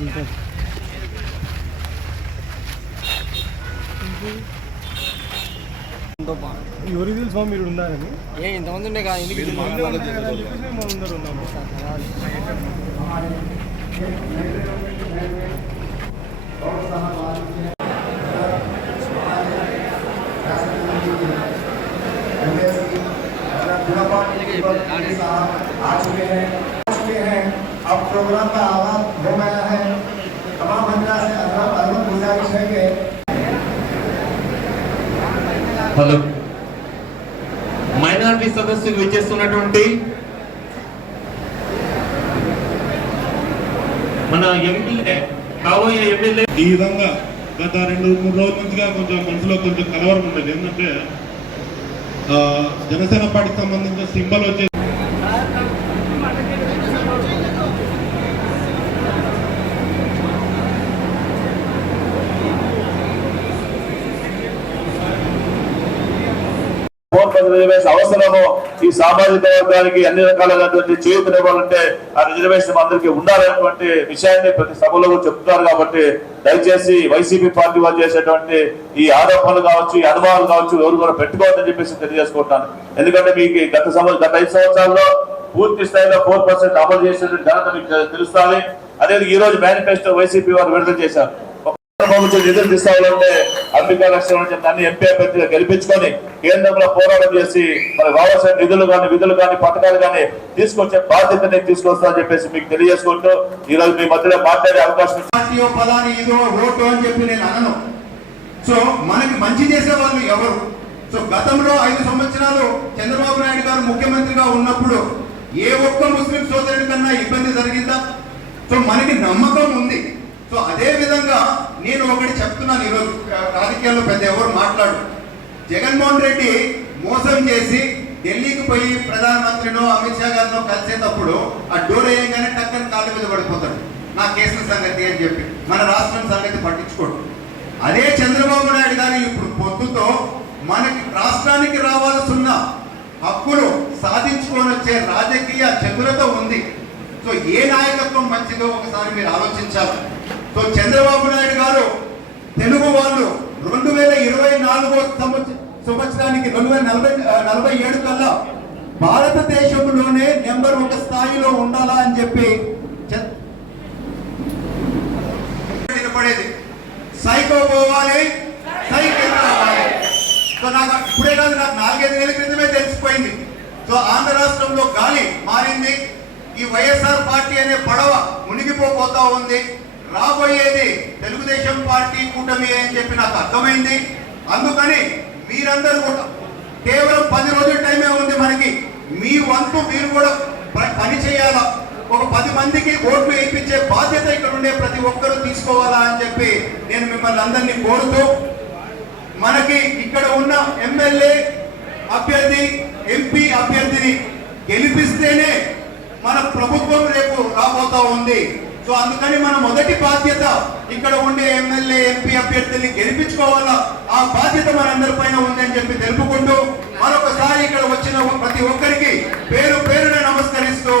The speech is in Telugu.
ఎవరికి తెలుసు మీరు ఉన్నారని ఇంతమంది ఉండే కదా ఎందుకు అందరూ ఉన్నాము. अब प्रोग्राम का आगाज हो गया है। तमाम महिला से अनुरोध गुजारिश है कि హలో మైనారిటీ సదస్సుకు విచ్చేస్తున్నటువంటి మన ఎమ్మెల్యే కాబోయే ఎమ్మెల్యే ఈ విధంగా గత 2-3 రోజుల నుంచిగా కొంచెం మనసులో కొంచెం కలవరం ఉండేది. ఏంటంటే జనసేన పార్టీకి సంబంధించిన సింబల్ వచ్చే అవసరము. ఈ సామాజిక వర్గానికి అన్ని రకాలైనటువంటి చేయూతనివ్వాలంటే ఆ రిజర్వేషన్ అందరికీ ఉండాలనేటువంటి విషయాన్ని ప్రతి సభలో చెప్తున్నారు. కాబట్టి దయచేసి వైసీపీ పార్టీ వాళ్ళు చేసేటువంటి ఈ ఆరోపణలు కావచ్చు, ఈ అనుభవాలు కావచ్చు, ఎవరు కూడా పెట్టుకోవద్దని చెప్పేసి తెలియజేసుకుంటాను. ఎందుకంటే మీకు గత 5 సంవత్సరాల్లో పూర్తి స్థాయిలో 4% అమలు చేసేటువంటి ఘనత మీకు తెలుస్తుంది. అదే ఈ రోజు మేనిఫెస్టో వైసీపీ వారు విడుదల చేశారు. నిధులు తీసుకోవాలంటే అంబికా లక్ష్మణ్ దాన్ని ఎంపీ అభ్యర్థిగా గెలిపించుకొని కేంద్రంలో పోరాటం చేసి మరి రావాల్సిన నిధులు కానీ విధులు కానీ పథకాలు కానీ తీసుకొచ్చే బాధ్యతని తీసుకొస్తా చెప్పేసి మీకు తెలియజేసుకుంటూ ఈ రోజు మీ మధ్యలో మాట్లాడే అవకాశం ఓటు అని చెప్పి నేను అనను. సో మనకి మంచి చేసే వాళ్ళు ఎవరు? సో గతంలో 5 సంవత్సరాలు చంద్రబాబు నాయుడు గారు ముఖ్యమంత్రిగా ఉన్నప్పుడు ఏ ఒక్క ముస్లిం సోదరుడి కన్నా ఇబ్బంది జరిగిందా? సో మనకి నమ్మకం ఉంది. సో అదే విధంగా నేను ఒకటి చెప్తున్నాను, ఈరోజు రాజకీయాల్లో పెద్ద ఎవరు మాట్లాడు. జగన్మోహన్ రెడ్డి మోసం చేసి ఢిల్లీకి పోయి ప్రధానమంత్రినో అమిత్ షా గారినో కలిసేటప్పుడు ఆ డోర్ వేయగానే టక్కన కాళ్ళ మీద పడిపోతాడు, నా కేసుల సంగతి అని చెప్పి మన రాష్ట్రం సంగతి పట్టించుకోడు. అదే చంద్రబాబు నాయుడు గారు ఇప్పుడు పొద్దుతో మనకి రాష్ట్రానికి రావాల్సిన హక్కులు సాధించుకొని వచ్చే రాజకీయ చతురత ఉంది. సో ఏ నాయకత్వం మంచిదో ఒకసారి మీరు ఆలోచించాలి. సో చంద్రబాబు నాయుడు గారు తెలుగు వాళ్ళు 2024 సంవత్సరానికి 2047 కల్లా భారతదేశంలోనే నెంబర్ 1 స్థాయిలో ఉండాలా అని చెప్పి నిలబడేది. సైకో పోవాలి, సైకిల్ రావాలి. సో నాకు ఇప్పుడే కాదు, నాకు 4-5 నెలల క్రితమే తెలిసిపోయింది. సో ఆంధ్ర రాష్ట్రంలో గాలి మారింది. ఈ వైఎస్ఆర్ పార్టీ అనే పడవ మునిగిపోతా ఉంది. రాబోయేది తెలుగుదేశం పార్టీ కూటమి అని చెప్పి నాకు అర్థమైంది. అందుకని మీరందరూ కూడా కేవలం 10 రోజుల టైమే ఉంది మనకి. మీ వంతు మీరు కూడా పని చేయాలా. ఒక 10 మందికి ఓట్లు వేయించే బాధ్యత ఇక్కడ ఉండే ప్రతి ఒక్కరూ తీసుకోవాలా అని చెప్పి నేను మిమ్మల్ని అందరినీ కోరుతూ, మనకి ఇక్కడ ఉన్న ఎమ్మెల్యే అభ్యర్థి, ఎంపీ అభ్యర్థిని గెలిపిస్తేనే మన ప్రభుత్వం రేపు రాబోతా ఉంది. సో అందుకని మన మొదటి బాధ్యత ఇక్కడ ఉండే ఎమ్మెల్యే, ఎంపీ అభ్యర్థుల్ని గెలిపించుకోవాలా. ఆ బాధ్యత మనందరి పైన ఉందని చెప్పి తెలుపుకుంటూ మరొకసారి ఇక్కడ వచ్చిన ప్రతి ఒక్కరికి పేరు పేరున నమస్కరిస్తూ